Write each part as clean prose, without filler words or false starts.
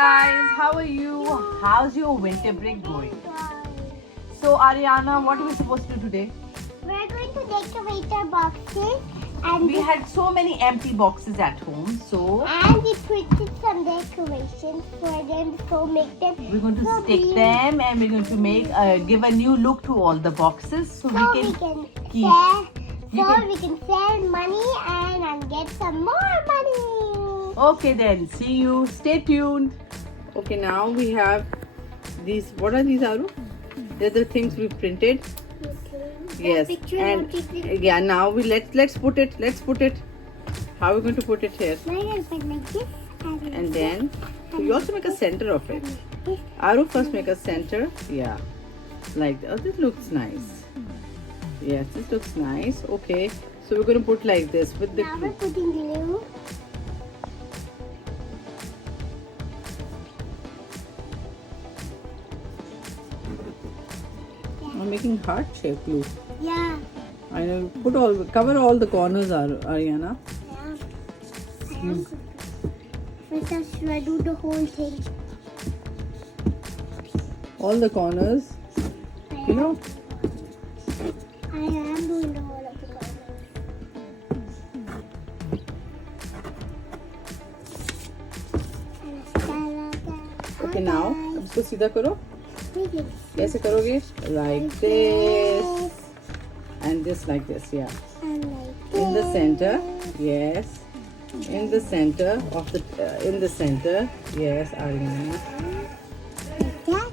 guys, how are you? How's your winter break going? So Ariana, what are we supposed to do today? We're going to decorate our boxes and We had so many empty boxes at home, so we printed some decorations for them, so make them. we're going to so stick cute. them and we're going to make give a new look to all the boxes so So we can keep. sell. you So can- we can sell money and get some more money. Okay then, see you. Stay tuned. Okay, now we have these. What are these, Aru? They're the things we printed. Yes, and yeah. Now let's put it. Let's put it. How are we going to put it here? And then you also make a center of it. Aru first make a center. Yeah, like oh, this looks nice. Yes, this looks nice. Okay, so we're going to put like this with the. Now we're putting glue. I'm making heart shape glue. Yeah. I know. Cover all the corners, Ariana. Yeah. First, should I do the whole thing? All the corners. You know. I am doing the whole of the corners. Okay, now इसको सीधा करो. Make it कैसे करोगे? Like this. And this like this, yeah. and like In the this. center, yes. In the center of the, in the center, yes, Ariana. Like that.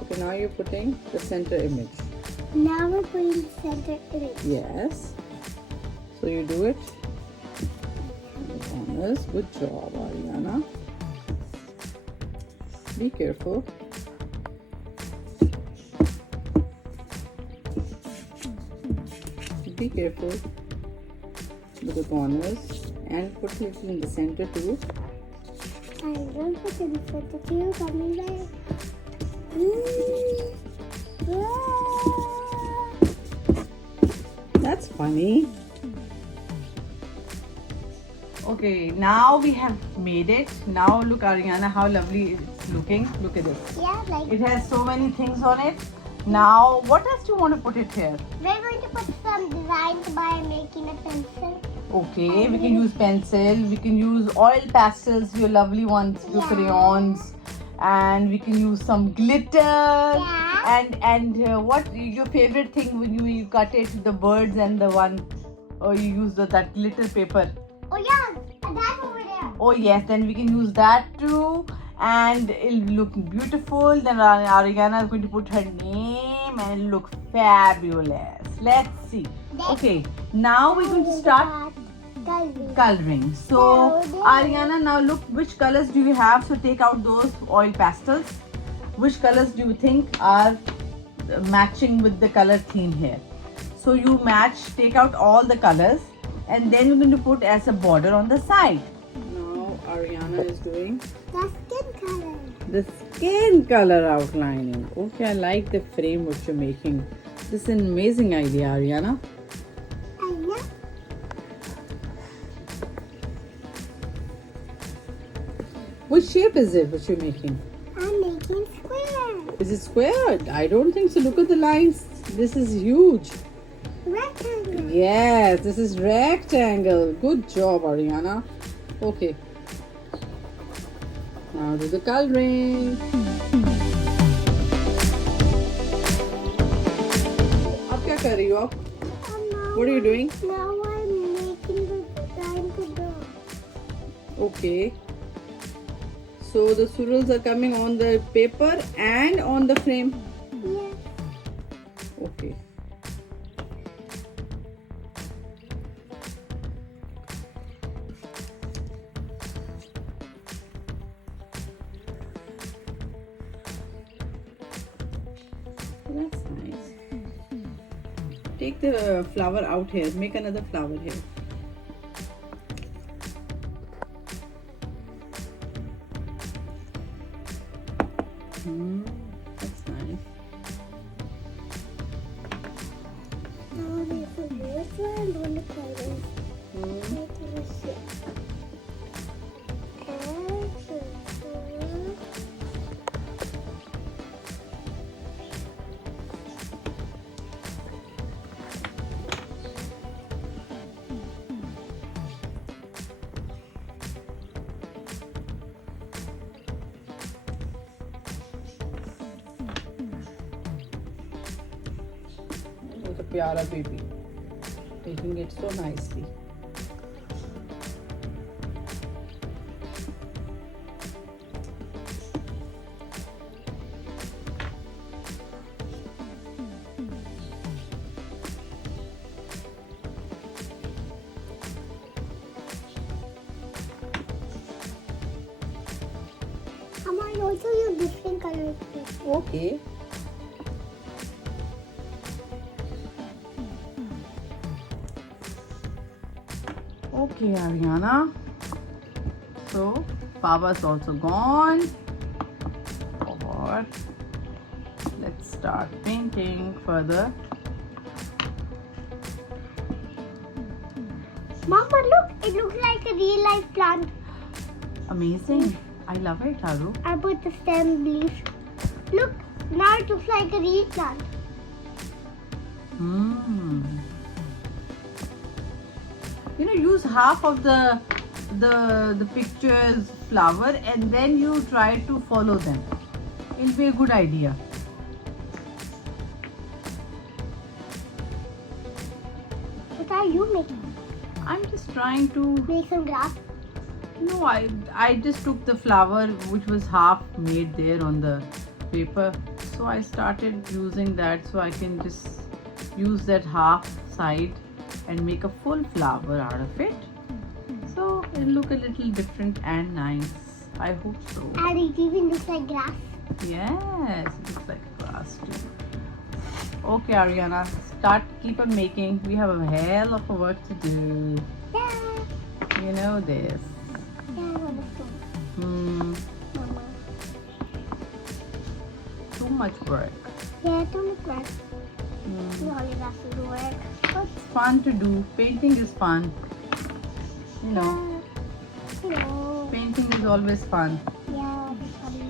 Okay, now you're putting the center image. Now we're putting the center image. Yes. So you do it. The corners. Good job, Ariana. Be careful. Be careful with the corners and put it in the center too. I don't put in the center too. Coming back. That's funny. Okay, now we have made it. Now look, Ariana, how lovely it's looking. Look at this. Yeah, like It has so many things on it. Now, what else do you want to put it here? we're going to put some designs by making a pencil. Okay, we can use pencil, we can use oil pastels, your lovely ones, your Yeah. crayons, and we can use some glitter. Yeah. And what your favorite thing when you cut it, the birds and the one, or you use that glitter paper. Oh yeah, that's over there. Oh yes, then we can use that too, and it'll look beautiful. Then Ariana is going to put her name and it'll look fabulous. Let's see. Okay, now we're going to start coloring. So Ariana, now look, which colors do you have? So take out those oil pastels. Which colors do you think are matching with the color theme here? So you match, take out all the colors, and then you're going to put as a border on the side. Now Ariana is doing The skin color. the skin color outlining. Okay, I like the frame what you're making. This is an amazing idea, Ariana. I know. Which shape is it what you're making? I'm making square. Is it square? I don't think so. Look at the lines. This is huge. Rectangle. Yes, this is rectangle. Good job, Ariana. Okay. Now do the coloring. अब क्या कर रही हो आप? What are you doing? Now I'm making the design to the. Okay. So the swirls are coming on the paper and on the frame. Yeah. Okay. That's nice. Take the flower out here. Make another flower here. That's nice. Now there's a this one. I'm going to color. Hmm. Making a shape. And this one. pyara baby. Making it so nicely. I might also use different colors. Okay. Okay, Ariana. So, Baba's also gone. Or let's start painting further. Mama, look! It looks like a real life plant. Amazing. I love it, Haru. I put the stem leaves. Look! Now it looks like a real plant. You know, use half of the picture's flower and then you try to follow them. It'll be a good idea. What are you making? I'm just trying to. Make some grass. No, I just took the flower which was half made there on the paper. So I started using that so I can just use that half side and make a full flower out of it. So it'll look a little different and nice. I hope so. And it even looks like grass. Yes, it looks like grass too. Okay, Ariana, keep on making. We have a hell of a work to do. Yeah. You know this. Yeah, I want to do. Hmm, Mama. too much work. Yeah, too much work. Hmm. We always have to do work. But, It's fun to do. Painting is fun. You know, you know. painting is always fun. Yeah, it's funny.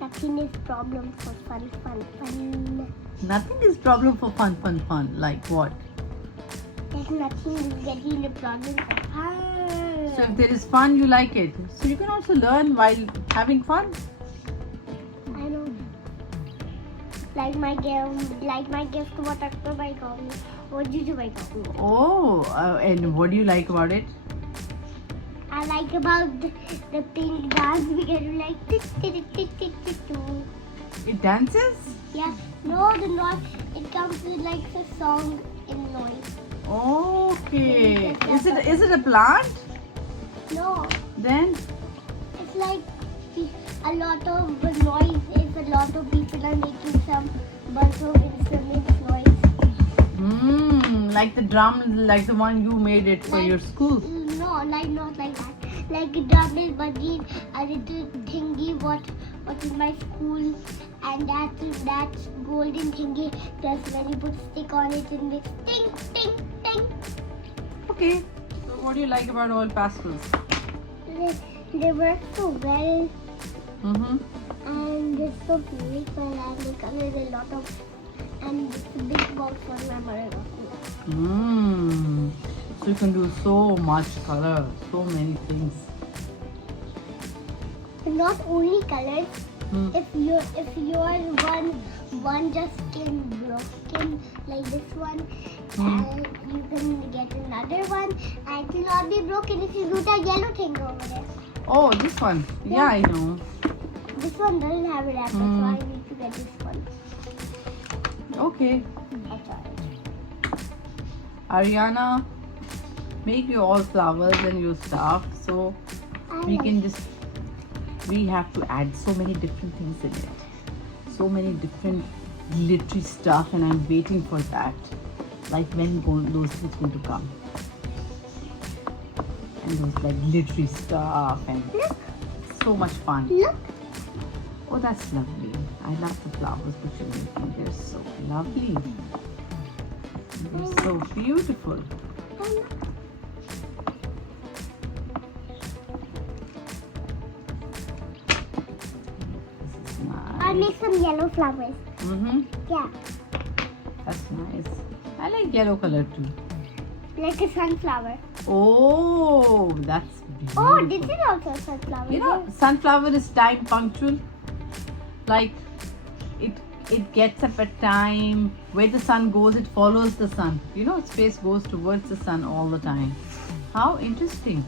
Nothing is problem for fun. Nothing is problem for fun. Like what? There's nothing is getting the problem for fun. So if there is fun, you like it. So you can also learn while having fun. I know. Like my gift, what I got me. What did you buy got me? Oh, and what do you like about it? I like about the pink dance because you like tick tick tick tick tick tick. It dances? Yeah, no, the noise. It comes with like a song in noise. Okay. Is it a plant? No, Then it's like a lot of noise. If a lot of people are making some bunch of instruments noise. like the drum, like the one you made it for Like- your school. No, like not like that. Like a drum is buddy, a little thingy what in my school, and that golden thingy. Just when you put stick on it, it makes ting ting ting. Okay. So what do you like about oil pastels? They work so well Mm-hmm. and they're so beautiful and they color a lot of and it's a big box for my mother. So you can do so much color, so many things. Not only colors. Mm. If your one just skin broken like this one, and you can get another one, and it will not be broken if you do the yellow thing over there. Oh, this one. Yeah, I know. This one doesn't have a wrapper, so I need to get this one. Okay. That's all. Ariana, make your all flowers and your stuff so we have to add so many different things in it. So many different glittery stuff and I'm waiting for that. Like when those things going to come. And those like glittery stuff and Look, so much fun. look. Oh, that's lovely. I love the flowers which you're making. They're so lovely. They're so beautiful. And look. This is I'll nice. make some yellow flowers. Mm-hmm. Yeah, That's nice. I like yellow color too. like a sunflower. Oh, that's beautiful. Oh, this is also a sunflower. You know, sunflower is time punctual. Like it gets up at time. Where the sun goes, it follows the sun. You know, its face goes towards the sun all the time. How interesting.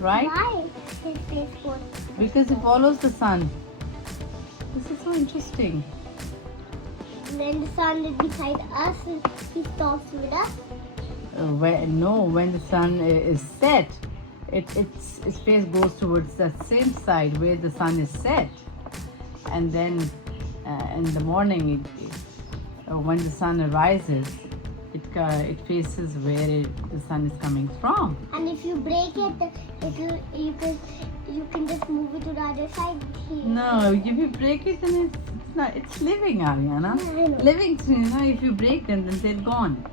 Right? Why his face goes? Because it follows the sun. This is so interesting. When the sun is beside us, he stops with us. When the sun is set, its face goes towards the same side where the sun is set. And then in the morning, when the sun rises, it faces where the sun is coming from. And if you break it, you can just move it to the other side. No, if you break it, then it's not. It's living, Ariana. Yeah, I know. Living, if you break them, then they're gone.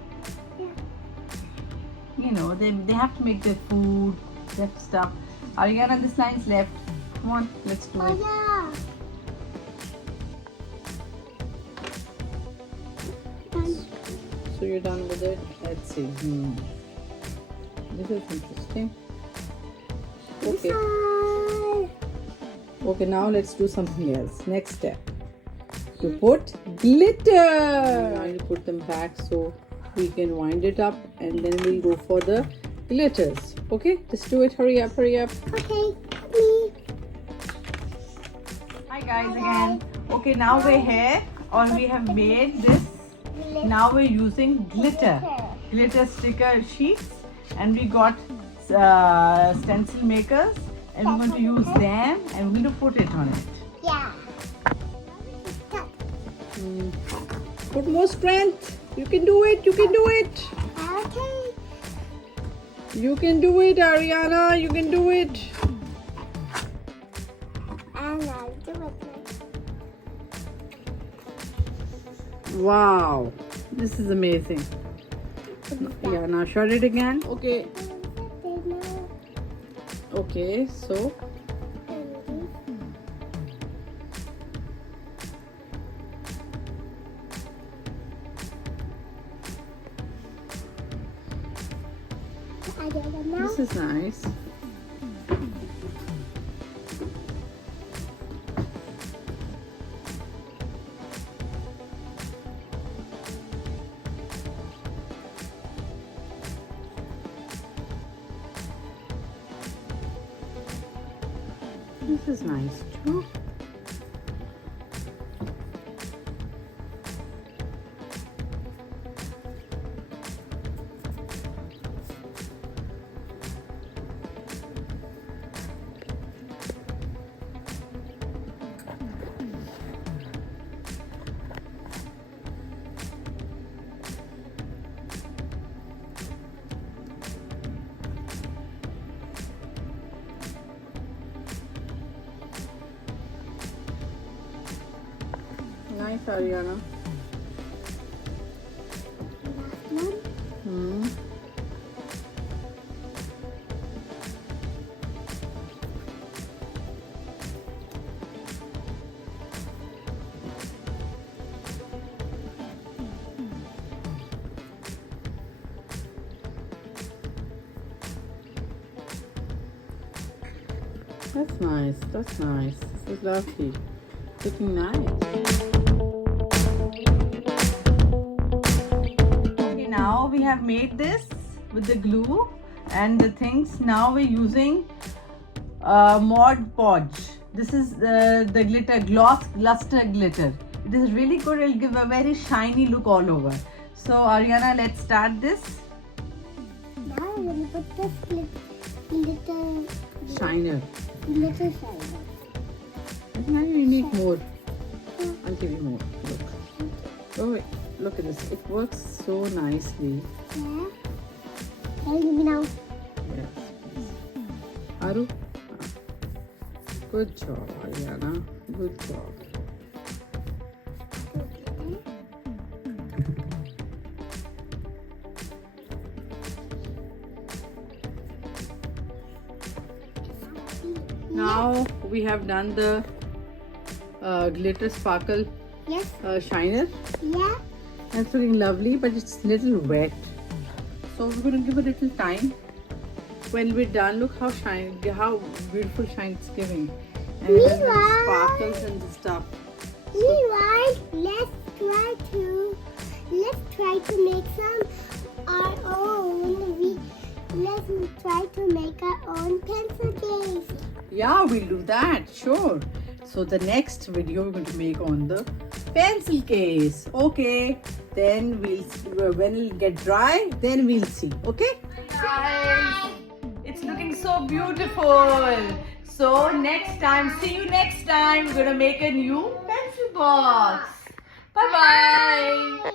Yeah. They have to make their food, that stuff. Ariana, this line's left. Come on, let's do Oh it. yeah. So you're done with it? Let's see. This is interesting. Okay. Bye. Okay, now let's do something else. Next step. To put glitter. Now you put them back so we can wind it up and then we'll go for the glitters. Okay, just do it. Hurry up, hurry up. Okay. Me. Hi guys again. Okay, now we're here or we have made this. Now we're using glitter sticker sheets, and we got stencil makers, and we're going to use them and we're going to put it on it. Yeah. Put more strength. You can do it. You can do it. Okay. You can do it, Ariana. You can do it. And I'll do it. Wow, this is amazing. Yeah, now shut it again. Okay. Okay, so I did it now. this is nice. This is nice too. Nice, Ariana. Last one. Hmm. That's nice. That's nice. This is lovely. Looking nice. Okay, now we have made this with the glue and the things. Now we're using Mod Podge. This is the glitter, gloss luster glitter. It is really good. It'll give a very shiny look all over. So Ariana, let's start this. Now I'm going to put this glitter Shiner. shiner. Now you need more. I'll give you more. Look. Oh, wait. Look at this. It works so nicely. Yeah. Can you give me now? Yes. Aru? Good job, Ariana. Good job. Now we have done the glitter sparkle Yes. shiner. Yeah. It's looking lovely, but it's a little wet. So we're going to give a little time. When we're done, look how shiny, how beautiful shine it's giving. And Meanwhile- sparkles and stuff. Meanwhile, let's try to make some our own. Let's try to make our own pencil case. Yeah, we'll do that, sure. So the next video we're going to make on the pencil case. Okay, then when it'll get dry, then we'll see. Okay? Guys, it's looking so beautiful. So next time, see you next time. We're going to make a new pencil box. Bye-bye.